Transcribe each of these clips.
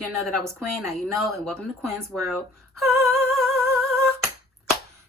didn't know that I was Quinn, now you know, and welcome to Quinn's World. Ah!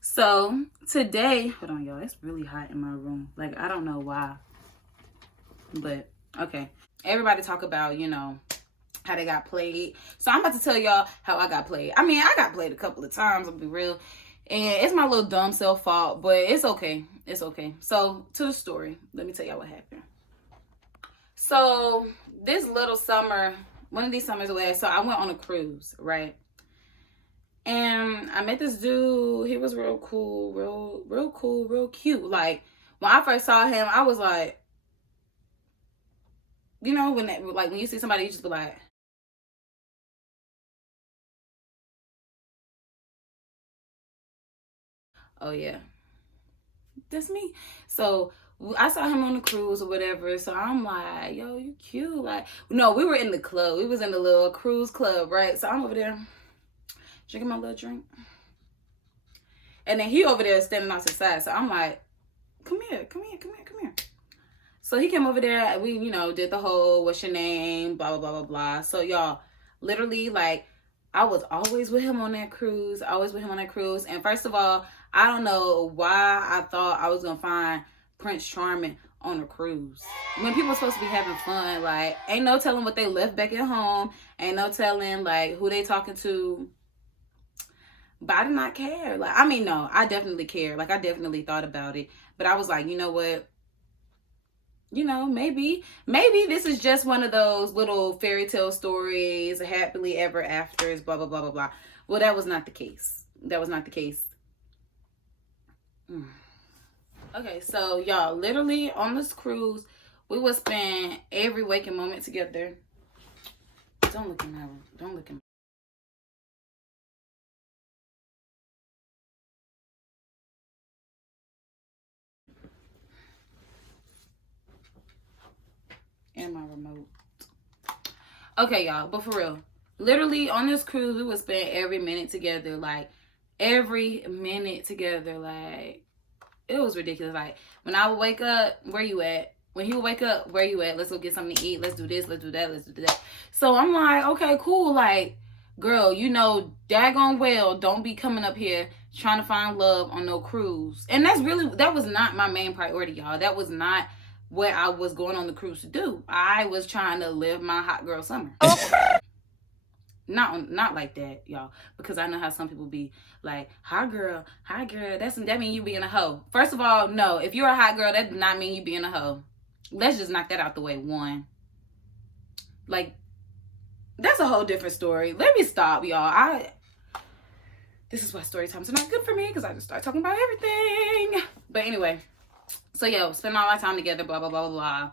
So today, hold on y'all, it's really hot in my room. Like, I don't know why, but okay. Everybody talk about, you know, how they got played. So I'm about to tell y'all how I got played. I mean, I got played a couple of times, I'll be real. And it's my little dumb self fault, but it's okay. It's okay. So to the story, let me tell y'all what happened. So this little summer, one of these summers away, so I went on a cruise, right? And I met this dude. He was real cool, real cool, real cute. Like, when I first saw him, I was like, you know, when you see somebody, you just be like, oh yeah, that's me. So I saw him on the cruise or whatever. So I'm like, yo, you cute. Like, no, we were in the club. We was in the little cruise club, right? So I'm over there drinking my little drink. And then he over there standing off to the side. So I'm like, come here. So he came over there. We, you know, did the whole, what's your name? Blah, blah, blah, blah, blah. So y'all, literally, like, I was always with him on that cruise. And first of all, I don't know why I thought I was going to find Prince Charming on a cruise. When people are supposed to be having fun, like, ain't no telling what they left back at home. Ain't no telling, like, who they talking to. But I did not care. Like, I mean, no, I definitely care. Like, I definitely thought about it. But I was like, you know what? You know, maybe this is just one of those little fairy tale stories, happily ever afters, blah, blah, blah, blah, blah. Well, that was not the case. Okay, so y'all, literally on this cruise, we would spend every waking moment together. Don't look in my room. Don't look in my and my remote. Okay, y'all, but for real, literally on this cruise, we would spend every minute together. Like, every minute together. Like, it was ridiculous. Like, when I would wake up, where you at? When he would wake up, where you at? Let's go get something to eat. Let's do this. Let's do that. Let's do that. So I'm like, okay, cool. Like, girl, you know, daggone well, don't be coming up here trying to find love on no cruise. And that was not my main priority, y'all. That was not what I was going on the cruise to do. I was trying to live my hot girl summer. Not like that, y'all, because I know how some people be like, hot girl, that mean you being a hoe. First of all, no, if you're a hot girl, that does not mean you being a hoe. Let's just knock that out the way. One, like, that's a whole different story. Let me stop, y'all. This is why story times are not good for me, because I just start talking about everything. But anyway, so yo, spend all our time together, blah, blah, blah, blah, blah.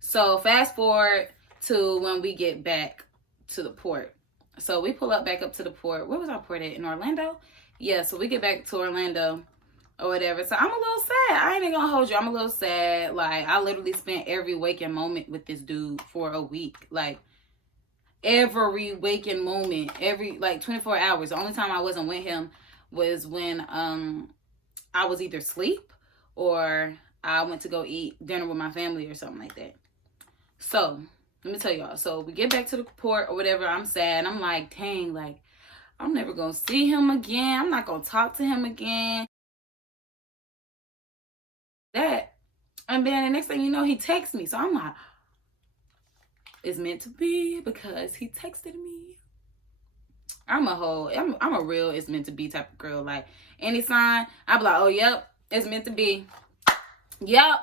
So fast forward to when we get back to the port. So we pull back up to the port. Where was our port at? In Orlando? Yeah, so we get back to Orlando or whatever. So I'm a little sad. I ain't even gonna hold you. I'm a little sad. Like, I literally spent every waking moment with this dude for a week. Like, every waking moment, like 24 hours. The only time I wasn't with him was when I was either asleep or I went to go eat dinner with my family or something like that. So let me tell y'all. So we get back to the port or whatever. I'm sad. I'm like, dang, like, I'm never going to see him again. I'm not going to talk to him again. That. And then the next thing you know, he texts me. So I'm like, it's meant to be, because he texted me. I'm a real it's meant to be type of girl. Like, any sign, I'll be like, oh, yep, it's meant to be. Yep,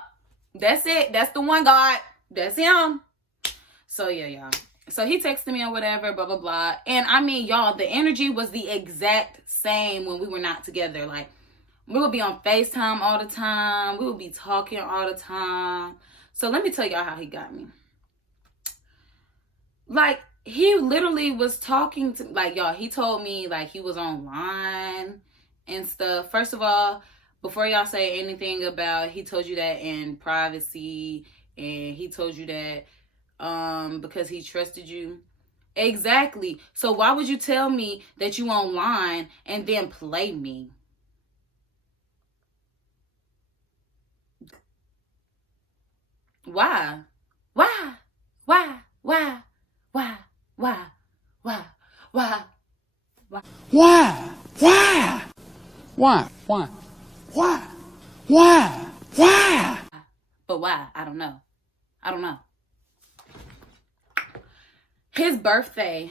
that's it. That's the one, God. That's him. So yeah, y'all. So he texted me or whatever, blah, blah, blah. And I mean, y'all, the energy was the exact same when we were not together. Like, we would be on FaceTime all the time. We would be talking all the time. So let me tell y'all how he got me. Like, he literally was talking to, like, y'all, he told me, like, he was online and stuff. First of all, before y'all say anything about he told you that in privacy and he told you that because he trusted you. Exactly. So why would you tell me that you online and then play me? Why? Why? Why? Why? Why? Why? Why? Why? Why? Why? Why? But why? I don't know. I don't know. His birthday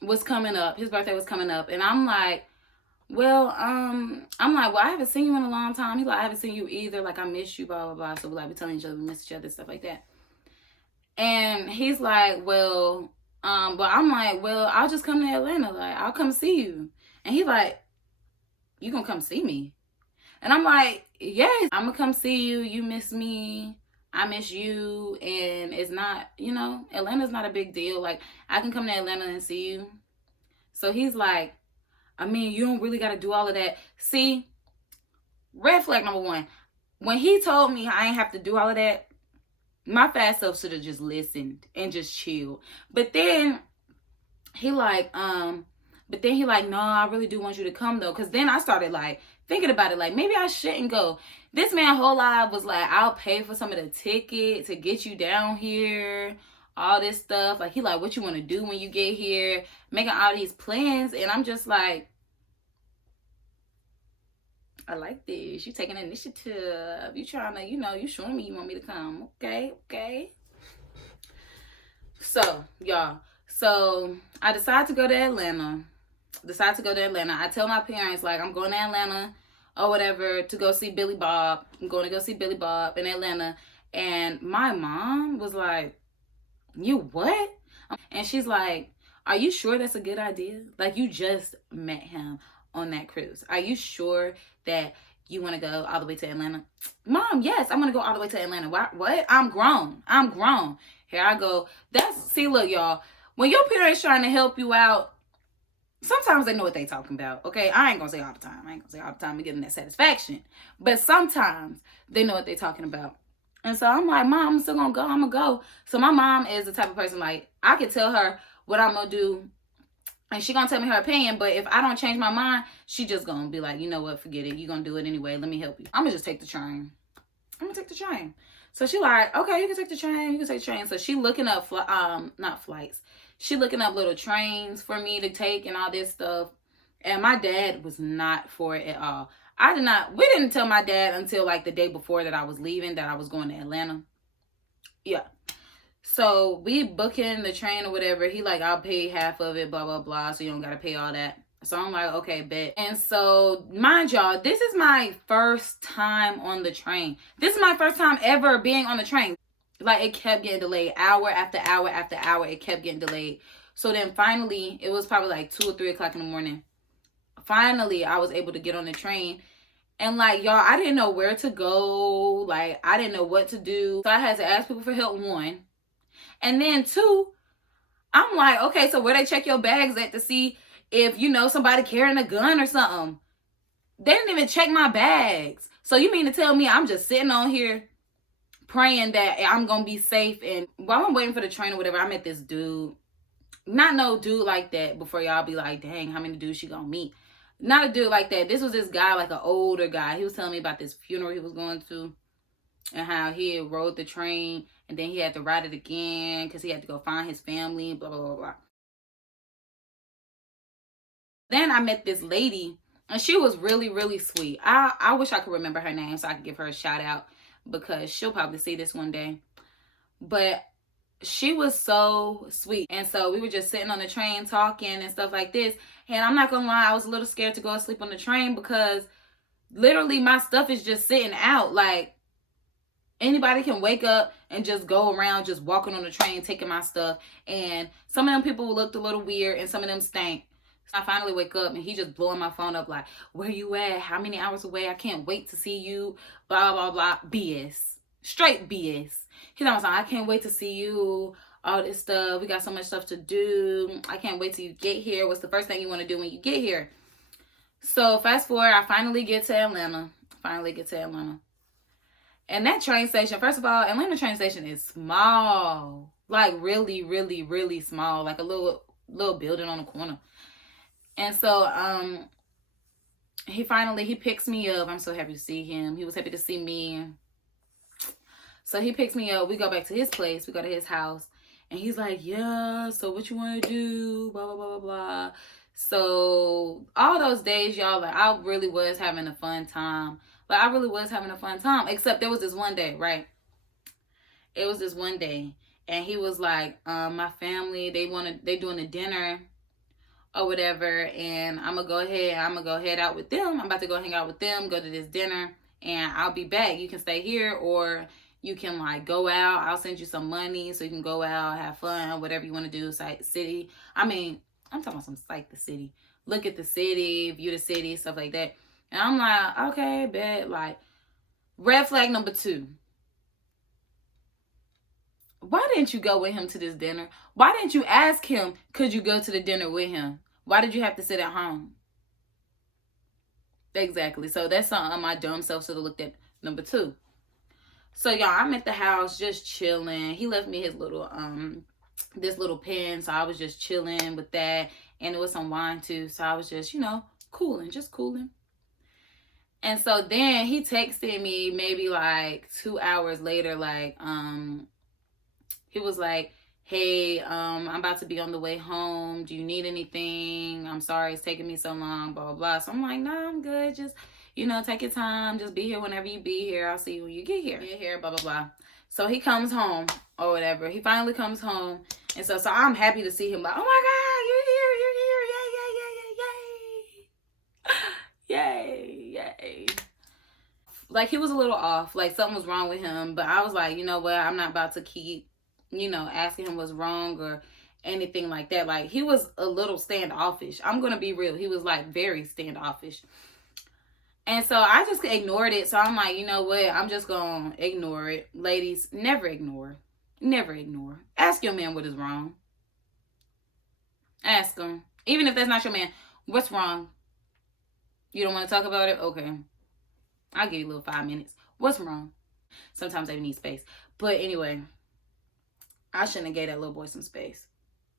was coming up. His birthday was coming up. And I'm like, well, I haven't seen you in a long time. He's like, I haven't seen you either. Like, I miss you, blah, blah, blah. So we're like, we're telling each other we miss each other, stuff like that. And he's like, well, but I'm like, well, I'll just come to Atlanta. Like, I'll come see you. And he's like, you gonna come see me? And I'm like, yes, I'm gonna come see you. You miss me. I miss you. And it's not, Atlanta's not a big deal. Like, I can come to Atlanta and see you. So he's like, I mean, you don't really got to do all of that. See, red flag number one. When he told me I ain't have to do all of that, my fast self should have just listened and just chilled. But then he like, no, I really do want you to come though. Cause then I started like thinking about it, like maybe I shouldn't go. This man whole life was like, I'll pay for some of the ticket to get you down here, all this stuff. Like he like, what you want to do when you get here, making all these plans. And I'm just like, I like this. You taking initiative. You trying to, you showing me you want me to come. Okay. So, y'all. So, I decided to go to Atlanta. I tell my parents, like, I'm going to Atlanta or whatever to go see Billy Bob. I'm going to go see Billy Bob in Atlanta. And my mom was like, you what? And she's like, are you sure that's a good idea? Like, you just met him on that cruise. Are you sure that you want to go all the way to Atlanta? Mom, yes, I'm going to go all the way to Atlanta. What? I'm grown. Here I go. See, look, y'all. When your parents trying to help you out, sometimes they know what they talking about, okay? I ain't going to say all the time. I'm getting that satisfaction. But sometimes they know what they talking about. And so I'm like, Mom, I'm still going to go. I'm going to go. So my mom is the type of person, like, I could tell her what I'm going to do, and she going to tell me her opinion. But if I don't change my mind, she just going to be like, you know what? Forget it. You going to do it anyway. Let me help you. I'm going to just take the train. So she like, okay, you can take the train. So she looking up, not flights. She looking up little trains for me to take and all this stuff. And my dad was not for it at all. We didn't tell my dad until like the day before that I was leaving, that I was going to Atlanta. Yeah. So we booking the train or whatever. He like, I'll pay half of it, blah, blah, blah. So you don't got to pay all that. So I'm like, okay, bet. And so, mind y'all, this is my first time on the train. This is my first time ever being on the train. Like, it kept getting delayed. Hour after hour after hour, it kept getting delayed. So then finally, it was probably like 2 or 3 o'clock in the morning. Finally, I was able to get on the train. And like, y'all, I didn't know where to go. Like, I didn't know what to do. So I had to ask people for help, 1. And then 2, I'm like, okay, so where they check your bags at to see if, somebody carrying a gun or something. They didn't even check my bags. So you mean to tell me I'm just sitting on here praying that I'm going to be safe? And while I'm waiting for the train or whatever, I met this dude. Not no dude like that before y'all be like, dang, how many dudes she going to meet? Not a dude like that. This was this guy, like an older guy. He was telling me about this funeral he was going to and how he had rode the train and then he had to ride it again because he had to go find his family, blah, blah, blah, blah. Then I met this lady, and she was really, really sweet. I wish I could remember her name so I could give her a shout out, because she'll probably see this one day. But she was so sweet. And so we were just sitting on the train talking and stuff like this. And I'm not going to lie, I was a little scared to go sleep on the train because literally my stuff is just sitting out. Like, anybody can wake up and just go around just walking on the train taking my stuff. And some of them people looked a little weird and some of them stank. So I finally wake up and he just blowing my phone up like, where you at? How many hours away? I can't wait to see you. Blah, blah, blah. BS. Straight BS. He's almost like, I can't wait to see you. All this stuff. We got so much stuff to do. I can't wait till you get here. What's the first thing you want to do when you get here? So fast forward, I finally get to Atlanta. And that train station, first of all, Atlanta train station is small. Like really, really, really small. Like a little building on the corner. And so he picks me up. I'm so happy to see him. He was happy to see me. So he picks me up. We go back to his place. We go to his house. And he's like, yeah, so what you want to do? Blah, blah, blah, blah, blah. So all those days, y'all, like, I really was having a fun time. Like, I really was having a fun time. Except there was this one day, right? It was this one day. And he was like, my family, they doing a dinner or whatever. And I'm going to go head out with them. I'm about to go hang out with them, go to this dinner. And I'll be back. You can stay here, or you can like go out. I'll send you some money so you can go out, have fun, whatever you want to do. Sight city. I mean, I'm talking about some sight the city. Look at the city, view the city, stuff like that. And I'm like, okay, bet. Like, red flag number 2. Why didn't you go with him to this dinner? Why didn't you ask him, could you go to the dinner with him? Why did you have to sit at home? Exactly. So that's something my dumb self should have looked at. Number 2. So y'all, I'm at the house just chilling. He left me his little this little pen, so I was just chilling with that, and it was some wine too. So I was just, cooling. And so then he texted me maybe like 2 hours later, like he was like, hey, I'm about to be on the way home. Do you need anything? I'm sorry it's taking me so long, blah, blah, blah. So I'm like, no, I'm good. Just, take your time. Just be here whenever you be here. I'll see you when you get here. Get here, blah, blah, blah. So he comes home or whatever. He finally comes home. And so I'm happy to see him. Like, oh my God, you're here. Yay. Yay. Like, he was a little off. Like, something was wrong with him. But I was like, you know what? I'm not about to keep asking him what's wrong or anything like that. Like, he was a little standoffish. I'm gonna be real. He was like very standoffish. And so I just ignored it. So I'm like, you know what? I'm just gonna ignore it. Ladies, never ignore. Never ignore. Ask your man what is wrong. Ask him. Even if that's not your man, what's wrong? You don't want to talk about it? Okay. I'll give you a little 5 minutes. What's wrong? Sometimes they need space. But anyway, I shouldn't have gave that little boy some space.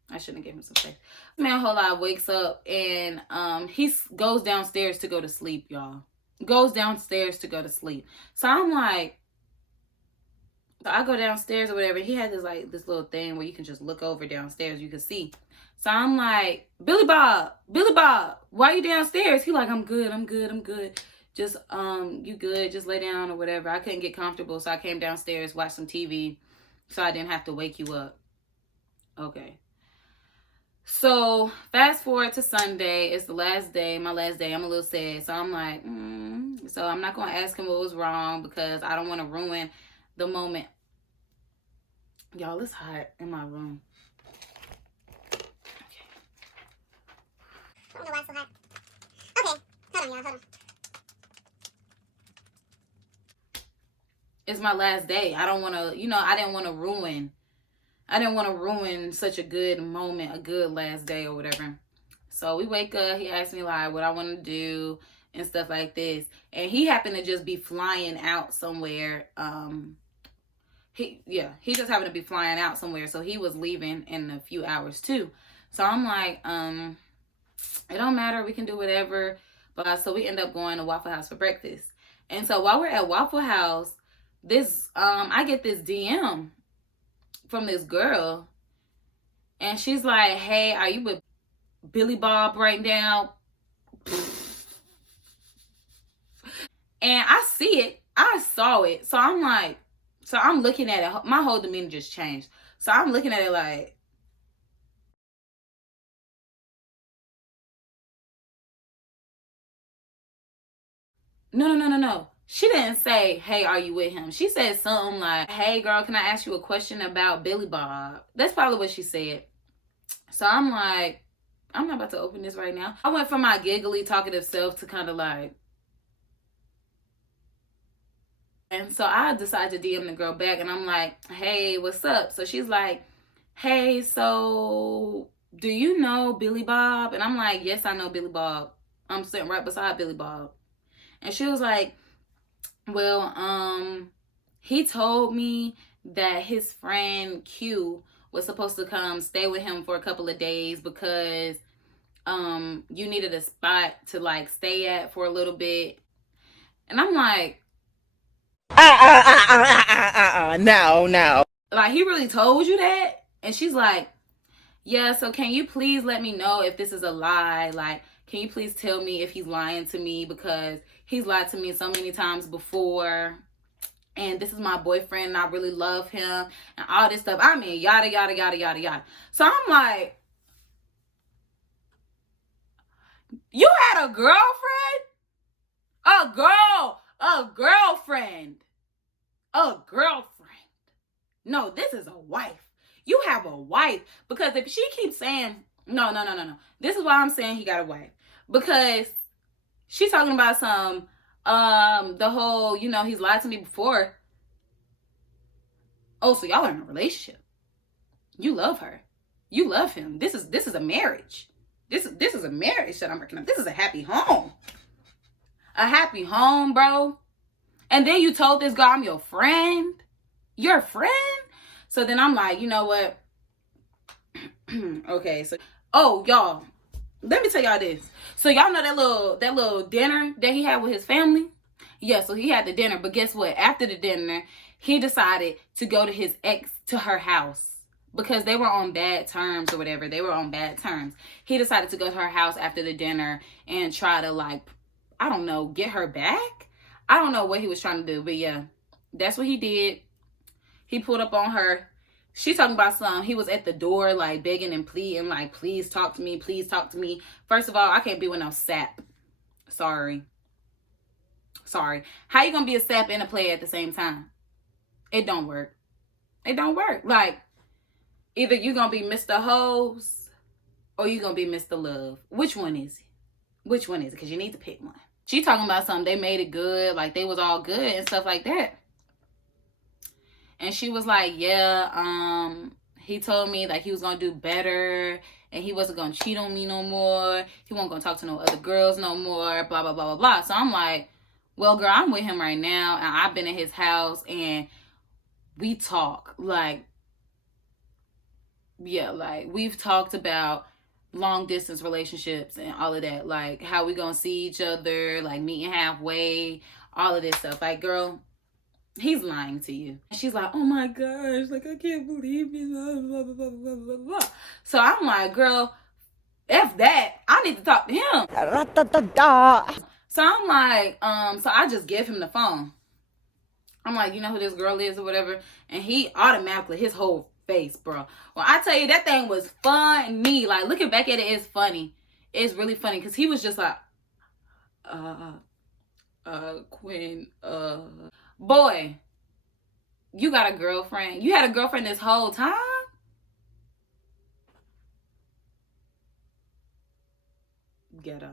I shouldn't have gave him some space. Man, whole lot wakes up and he goes downstairs to go to sleep, y'all. Goes downstairs to go to sleep. So I'm like, so I go downstairs or whatever. He had this little thing where you can just look over downstairs. You can see. So I'm like, Billy Bob, why are you downstairs? He like, I'm good. Just, you good? Just lay down or whatever. I couldn't get comfortable, so I came downstairs, watched some TV, so I didn't have to wake you up. Okay. So fast forward to Sunday. It's the last day, my last day. I'm a little sad. So I'm like, So I'm not going to ask him what was wrong because I don't want to ruin the moment. Y'all, it's hot in my room. Okay. I don't know why it's so hot. Okay. Hold on, y'all. Hold on. It's my last day. I don't want to, I didn't want to ruin such a good moment, a good last day or whatever. So we wake up. He asked me like what I want to do and stuff like this. And he happened to just be flying out somewhere. He just happened to be flying out somewhere. So he was leaving in a few hours too. So I'm like, it don't matter. We can do whatever. But so we end up going to Waffle House for breakfast. And so while we're at Waffle House, I get this DM from this girl, and she's like, hey, are you with Billy Bob right now? And I see it. I saw it. So I'm like, I'm looking at it. My whole demeanor just changed. So I'm looking at it like, no. She didn't say, hey, are you with him? She said something like, hey, girl, can I ask you a question about Billy Bob? That's probably what she said. So I'm like, I'm not about to open this right now. I went from my giggly, talkative self to kind of like, and so I decided to DM the girl back, and I'm like, hey, what's up? So she's like, hey, so do you know Billy Bob? And I'm like, yes, I know Billy Bob. I'm sitting right beside Billy Bob. And she was like, well, he told me that his friend Q was supposed to come stay with him for a couple of days because you needed a spot to like stay at for a little bit. And I'm like, no. Like, he really told you that? And she's like, yeah, so can you please let me know if this is a lie? Like, can you please tell me if he's lying to me, because he's lied to me so many times before. And this is my boyfriend and I really love him and all this stuff. I mean, yada, yada, yada, yada, yada. So I'm like, you had a girlfriend? A girlfriend. No, this is a wife. You have a wife. Because if she keeps saying, no. This is why I'm saying he got a wife. Because she's talking about some, the whole, you know, he's lied to me before. Oh, so y'all are in a relationship. You love her. You love him. This is a marriage. This is a marriage that I'm working on. This is a happy home. A happy home, bro. And then you told this girl I'm your friend. Your friend? So then I'm like, you know what? Okay, so y'all, let me tell y'all this. So y'all know that little dinner that he had with his family? Yeah, so he had the dinner, but guess what? After the dinner, he decided to go to his ex to her house because they were on bad terms or whatever. They were on bad terms. He decided to go to her house after the dinner and try to, like, I don't know, get her back? I don't know what he was trying to do, but yeah, that's what he did. He pulled up on her. She's talking about some, he was at the door, like, begging and pleading, like, please talk to me, please talk to me. First of all, I can't be with no sap. Sorry. How you gonna be a sap and a player at the same time? It don't work. It don't work. Like, either you gonna be Mr. Hose or you gonna be Mr. Love. Which one is it? Because you need to pick one. She talking about something, they made it good, like, they was all good and stuff like that. And she was like, yeah, he told me like he was going to do better and he wasn't going to cheat on me no more. He wasn't going to talk to no other girls no more, blah, blah, blah, blah, blah. So I'm like, well, girl, I'm with him right now and I've been at his house and we talk. Like, yeah, like we've talked about long distance relationships and all of that. Like how we going to see each other, like meeting halfway, all of this stuff. Like, girl, he's lying to you. And she's like, oh my gosh, like, I can't believe it, blah, blah, blah, blah, blah, blah. So I'm like, girl, F that. I need to talk to him. So I'm like, so I just give him the phone. I'm like, you know who this girl is or whatever? And he automatically, his whole face, bro. Well, I tell you, that thing was funny. Like, looking back at it, it's funny. It's really funny. Because he was just like, Quinn, boy, you got a girlfriend. You had a girlfriend this whole time? Ghetto.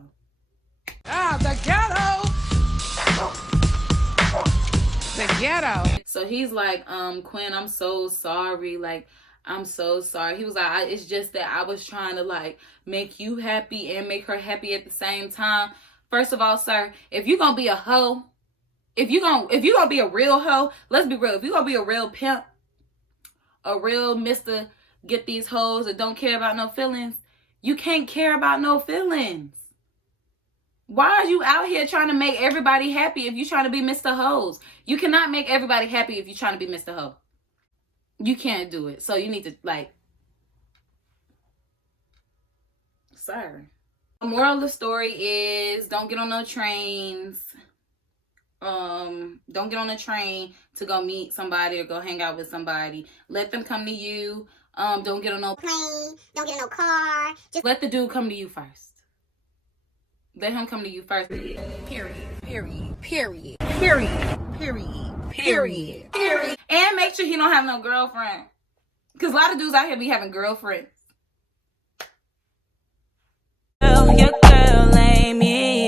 Ah, the ghetto. The ghetto. So he's like, Quinn, I'm so sorry. Like, I'm so sorry. He was like, it's just that I was trying to, like, make you happy and make her happy at the same time. First of all, sir, if you're going to be a hoe, if you're gonna be a real hoe, let's be real. If you're gonna be a real pimp, a real Mr. Get these hoes that don't care about no feelings, you can't care about no feelings. Why are you out here trying to make everybody happy if you're trying to be Mr. Hoes? You cannot make everybody happy if you're trying to be Mr. Hoe. You can't do it. So you need to, like, sir. The moral of the story is don't get on no trains. Don't get on a train to go meet somebody or go hang out with somebody. Let them come to you. Don't get on no plane. Don't get in no car. Just let the dude come to you first. Let him come to you first. Period. And make sure he don't have no girlfriend. Because a lot of dudes out here be having girlfriends. Your girl ain't me.